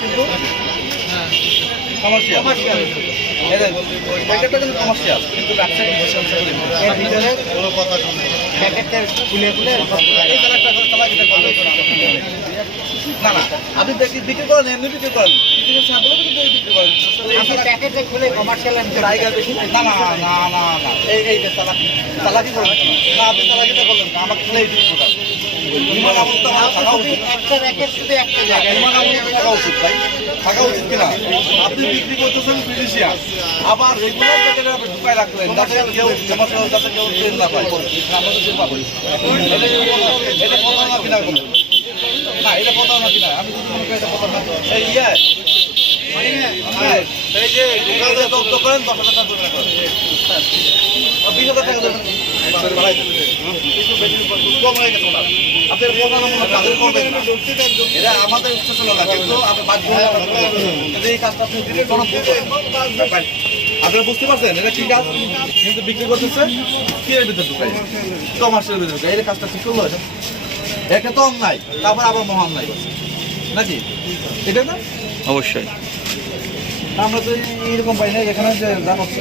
কিন্তু কমার্শিয়াল প্যাকেটটা কিন্তু কমার্শিয়াল কিন্তু ব্যবসায়িক এর ভিতরে কোনো কথা নেই। প্যাকেটটা খুলে না না আপনি বিক্রি করেন এমনি বিক্রি করেন কিছু স্যাম্পলও কিন্তু বিক্রি করেন প্যাকেটে খুলে কমার্শিয়ালের জায়গা বেশি না না না না না এই যে চালাকি করবেন না আপনি চালাকিটা করলেন না আমাকে খুলে দিন থাকা উচিত কিনা আপনি বিক্রি করতেছেন বিদেশিয়া আবার রেগুলার প্যাকেটে ঢুকায় রাখলেন যাতে কেউ যাতে কেউ ট্রেন না পায় এটা প্রতারণা কিনা করলেন না এটা প্রতারণা কিনা আমি যদি মনে করি এটা প্রতারণা এই এই যে জব্দ করেন 10,000 টাকা করে করেন 20,000 টাকা দেবেন কম হয়ে গেছে না আপনার প্রধানমন্ত্রী কাজের করবেন এটা আমাদের উচ্চশীল না কিন্তু আপনি বাধ্য হয়ে এই কাজটা আপনি দিলে কোনো আপনারা বুঝতে পারছেন এটা কি কাজ কিন্তু বিক্রি করতেছে কি এর ভিতরে ঢুকাই কমার্শিয়াল ভিতরে ঢুকাই এই কাজটা ঠিক করলো এটা তো অন্যায় তারপর আবার মহান নাই নাকি এটা না অবশ্যই আমরা তো এইরকম পাই না এখানে যে জানাচ্ছি